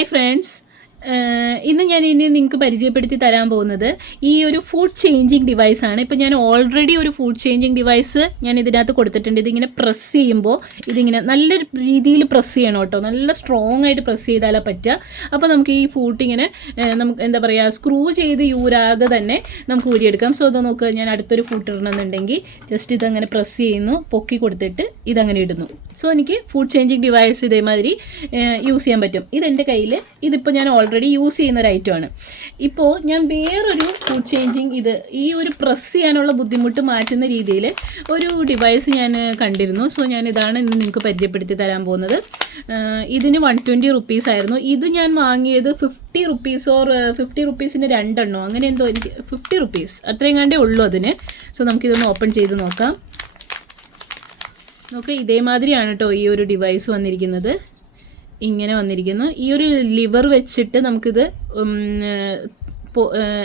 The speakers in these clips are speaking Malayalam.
ഹായ് ഫ്രണ്ട്സ്, ഇന്ന് ഞാൻ നിങ്ങൾക്ക് പരിചയപ്പെടുത്തി തരാൻ പോകുന്നത് ഈ ഒരു ഫുഡ് ചേഞ്ചിങ് ഡിവൈസാണ്. ഇപ്പോൾ ഞാൻ ഓൾറെഡി ഒരു ഫുഡ് ചേഞ്ചിങ് ഡിവൈസ് ഞാൻ ഇതിനകത്ത് കൊടുത്തിട്ടുണ്ട്. ഇതിങ്ങനെ പ്രസ് ചെയ്യുമ്പോൾ ഇതിങ്ങനെ നല്ല രീതിയിൽ പ്രസ് ചെയ്യണം കേട്ടോ, നല്ല സ്ട്രോങ് ആയിട്ട് പ്രസ് ചെയ്താലേ പറ്റുക. അപ്പോൾ നമുക്ക് ഈ ഫുഡ് ഇങ്ങനെ നമുക്ക് എന്താ പറയുക, സ്ക്രൂ ചെയ്ത് യൂരാതെ തന്നെ നമുക്ക് ഊരിയെടുക്കാം. സോ ഇത് നോക്കുക, ഞാൻ അടുത്തൊരു ഫുഡ് ഇടണമെന്നുണ്ടെങ്കിൽ ജസ്റ്റ് ഇതങ്ങനെ പ്രസ് ചെയ്യുന്നു, പൊക്കി കൊടുത്തിട്ട് ഇതങ്ങനെ ഇടുന്നു. സോ എനിക്ക് ഫുഡ് ചേഞ്ചിങ് ഡിവൈസ് ഇതേമാതിരി യൂസ് ചെയ്യാൻ പറ്റും. ഇതെൻ്റെ കയ്യിൽ ഇതിപ്പോൾ ഞാൻ ഓൾറെഡി യൂസ് ചെയ്യുന്ന ഒരു ഐറ്റമാണ്. ഇപ്പോൾ ഞാൻ വേറൊരു ഫുഡ് ചേഞ്ചിങ് ഈ ഒരു പ്രസ് ചെയ്യാനുള്ള ബുദ്ധിമുട്ട് മാറ്റുന്ന രീതിയിൽ ഒരു ഡിവൈസ് ഞാൻ കണ്ടിരുന്നു. സോ ഞാൻ ഇതാണ് ഇന്ന് നിങ്ങൾക്ക് പരിചയപ്പെടുത്തി തരാൻ പോകുന്നത്. ഇതിന് 120 റുപ്പീസ് ആയിരുന്നു. ഇത് ഞാൻ വാങ്ങിയത് 50 റുപ്പീസ് ഓർ 50 റുപ്പീസിന് രണ്ടെണ്ണോ അങ്ങനെ എന്തോ, എനിക്ക് 50 റുപ്പീസ് അത്രയും കണ്ടേ ഉള്ളൂ അതിന്. സോ നമുക്കിതൊന്ന് ഓപ്പൺ ചെയ്ത് നോക്കാം. നോക്കുക, ഇതേമാതിരിയാണ് കേട്ടോ ഈ ഒരു ഡിവൈസ് വന്നിരിക്കുന്നത്. ഇങ്ങനെ വന്നിരിക്കുന്നു. ഈ ഒരു ലിവർ വെച്ചിട്ട് നമുക്കിത്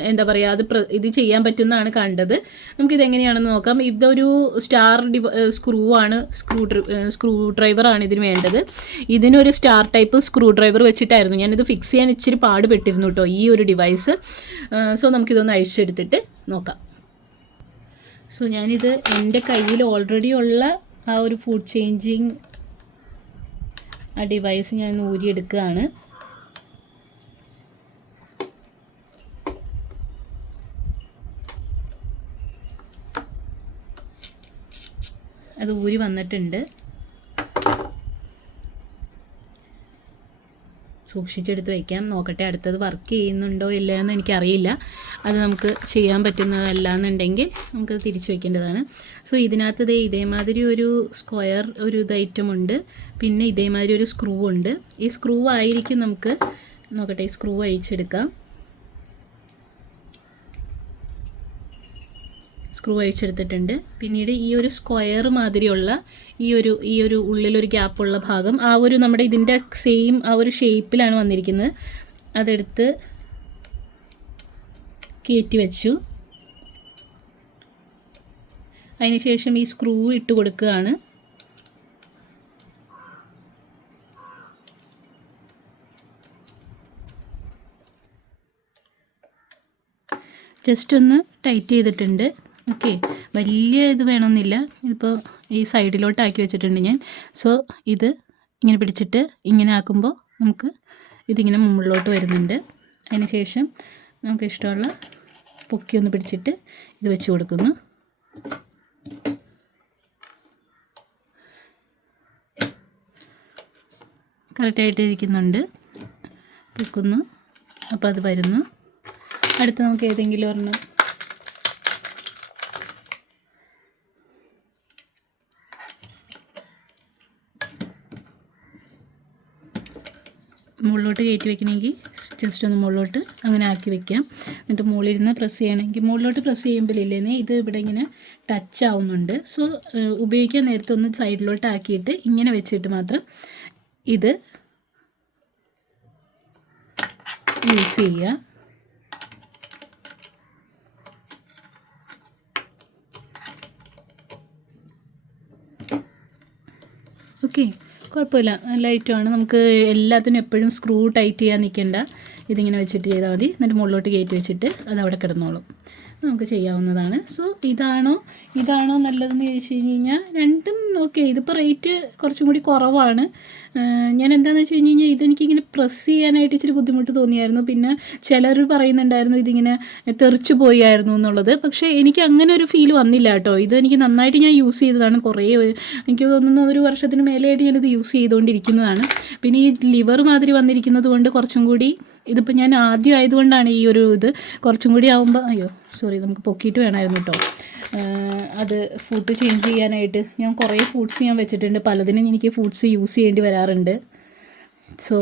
എന്താ പറയുക, ഇത് ചെയ്യാൻ പറ്റുന്നതാണ് കണ്ടത്. നമുക്കിതെങ്ങനെയാണെന്ന് നോക്കാം. ഇതൊരു സ്ക്രൂ ആണ്, സ്ക്രൂ ഡ്രൈവറാണ് ഇതിന് വേണ്ടത്. ഇതിനൊരു സ്റ്റാർ ടൈപ്പ് സ്ക്രൂ ഡ്രൈവർ വെച്ചിട്ടായിരുന്നു ഞാനിത് ഫിക്സ് ചെയ്യാൻ ഇച്ചിരി പാടുപെട്ടിരുന്നു കേട്ടോ ഈ ഒരു ഡിവൈസ്. സോ നമുക്കിതൊന്ന് അഴിച്ചെടുത്തിട്ട് നോക്കാം. സോ ഞാനിത് എൻ്റെ കയ്യിൽ ഓൾറെഡി ഉള്ള ആ ഒരു ഫുഡ് ചേഞ്ചിങ് ആ ഡിവൈസ് ഞാൻ ഊരിയെടുക്കുകയാണ്. അത് ഊരി വന്നിട്ടുണ്ട്. സൂക്ഷിച്ചെടുത്ത് വയ്ക്കാം. നോക്കട്ടെ അടുത്തത് വർക്ക് ചെയ്യുന്നുണ്ടോ ഇല്ല എന്ന് എനിക്കറിയില്ല. അത് നമുക്ക് ചെയ്യാൻ പറ്റുന്നതല്ല എന്നുണ്ടെങ്കിൽ നമുക്കത് തിരിച്ചു വയ്ക്കേണ്ടതാണ്. സോ ഇതിനകത്ത് ഇതേമാതിരി ഒരു സ്ക്വയർ ഒരു ഐറ്റം ഉണ്ട്, പിന്നെ ഇതേമാതിരി ഒരു സ്ക്രൂ ഉണ്ട്. ഈ സ്ക്രൂ ആയിരിക്കും നമുക്ക് നോക്കട്ടെ, ഈ സ്ക്രൂ അഴിച്ചെടുക്കാം. സ്ക്രൂ അഴിച്ചെടുത്തിട്ടുണ്ട്. പിന്നീട് ഈ ഒരു സ്ക്വയർ മാതിരിയുള്ള ഈ ഒരു ഉള്ളിലൊരു ഗ്യാപ്പുള്ള ഭാഗം ആ ഒരു നമ്മുടെ ഇതിൻ്റെ സെയിം ആ ഒരു ഷേപ്പിലാണ് വന്നിരിക്കുന്നത്. അതെടുത്ത് കയറ്റി വെച്ചു. അതിനുശേഷം ഈ സ്ക്രൂ ഇട്ട് കൊടുക്കുകയാണ്. ജസ്റ്റ് ഒന്ന് ടൈറ്റ് ചെയ്തിട്ടുണ്ട്. ഓക്കെ, വലിയ ഇത് വേണമെന്നില്ല. ഇപ്പോൾ ഈ സൈഡിലോട്ടാക്കി വെച്ചിട്ടുണ്ട് ഞാൻ. സോ ഇത് ഇങ്ങനെ പിടിച്ചിട്ട് ഇങ്ങനെ ആക്കുമ്പോൾ നമുക്ക് ഇതിങ്ങനെ മുകളിലോട്ട് വരുന്നുണ്ട്. അതിന് ശേഷം നമുക്ക് ഇഷ്ടമുള്ള പൊക്കി ഒന്ന് പിടിച്ചിട്ട് ഇത് വെച്ച് കൊടുക്കുന്നു. കറക്റ്റായിട്ട് ഇരിക്കുന്നുണ്ട്. പൊക്കുന്നു, അപ്പോൾ അത് വരുന്നു. അടുത്ത് നമുക്ക് ഏതെങ്കിലും ഒരെണ്ണം മുകളിലോട്ട് കയറ്റി വെക്കണമെങ്കിൽ ജസ്റ്റ് ഒന്ന് മുകളിലോട്ട് അങ്ങനെ ആക്കി വെക്കാം. എന്നിട്ട് മുകളിലിരുന്ന് പ്രസ് ചെയ്യണമെങ്കിൽ മുകളിലോട്ട് പ്രസ് ചെയ്യുമ്പോഴില്ലേനെ ഇത് ഇവിടെ ഇങ്ങനെ ടച്ച് ആവുന്നുണ്ട്. സോ ഉപയോഗിക്കാൻ നേരത്തെ ഒന്ന് സൈഡിലോട്ട് ആക്കിയിട്ട് ഇങ്ങനെ വെച്ചിട്ട് മാത്രം ഇത് യൂസ് ചെയ്യുക. ഓക്കെ, കുഴപ്പമില്ല, നല്ല ഐറ്റമാണ്. നമുക്ക് എല്ലാത്തിനും എപ്പോഴും സ്ക്രൂ ടൈറ്റ് ചെയ്യാൻ നിൽക്കേണ്ട. ഇതിങ്ങനെ വെച്ചിട്ട് ചെയ്താൽ മതി. എന്നിട്ട് മുകളിലോട്ട് കയറ്റി വെച്ചിട്ട് അത് അവിടെ കിടന്നോളും. നമുക്ക് ചെയ്യാവുന്നതാണ്. സോ ഇതാണോ നല്ലതെന്ന് ചോദിച്ചു കഴിഞ്ഞാൽ രണ്ടും ഓക്കെ. ഇതിപ്പോൾ റേറ്റ് കുറച്ചും കൂടി കുറവാണ്. ഞാൻ എന്താണെന്ന് വെച്ച് കഴിഞ്ഞാൽ ഇതെനിക്കിങ്ങനെ പ്രസ് ചെയ്യാനായിട്ട് ഇച്ചിരി ബുദ്ധിമുട്ട് തോന്നിയായിരുന്നു. പിന്നെ ചിലർ പറയുന്നുണ്ടായിരുന്നു ഇതിങ്ങനെ തെറിച്ചു പോയായിരുന്നു എന്നുള്ളത്. പക്ഷേ എനിക്ക് അങ്ങനെ ഒരു ഫീൽ വന്നില്ല കേട്ടോ. ഇതെനിക്ക് നന്നായിട്ട് ഞാൻ യൂസ് ചെയ്തതാണ്. എനിക്ക് തോന്നുന്നു ഒരു വർഷത്തിന് മേലെയായിട്ട് ഞാനിത് യൂസ് ചെയ്തുകൊണ്ടിരിക്കുന്നതാണ്. പിന്നെ ഈ ലിവർ മാതിരി വന്നിരിക്കുന്നത് കൊണ്ട് കുറച്ചും കൂടി ഇതിപ്പോൾ ഞാൻ ആദ്യം ആയതുകൊണ്ടാണ് ഈ ഒരു ഇത് കുറച്ചും കൂടി ആകുമ്പോൾ നമുക്ക് പൊക്കിയിട്ട് വേണമായിരുന്നു കേട്ടോ അത് ഫുഡ് ചേഞ്ച് ചെയ്യാനായിട്ട്. ഞാൻ കുറേ ഫുഡ്സ് ഞാൻ വെച്ചിട്ടുണ്ട്, പലതിനും എനിക്ക് ഫുഡ്സ് യൂസ് ചെയ്യേണ്ടി വരാറുണ്ട്. സോ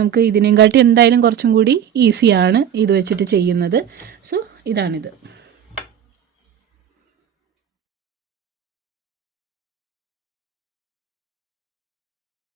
നമുക്ക് ഇതിനെക്കാട്ടി എന്തായാലും കുറച്ചും കൂടി ഈസിയാണ് ഇത് വെച്ചിട്ട് ചെയ്യുന്നത്. സോ ഇതാണിത്.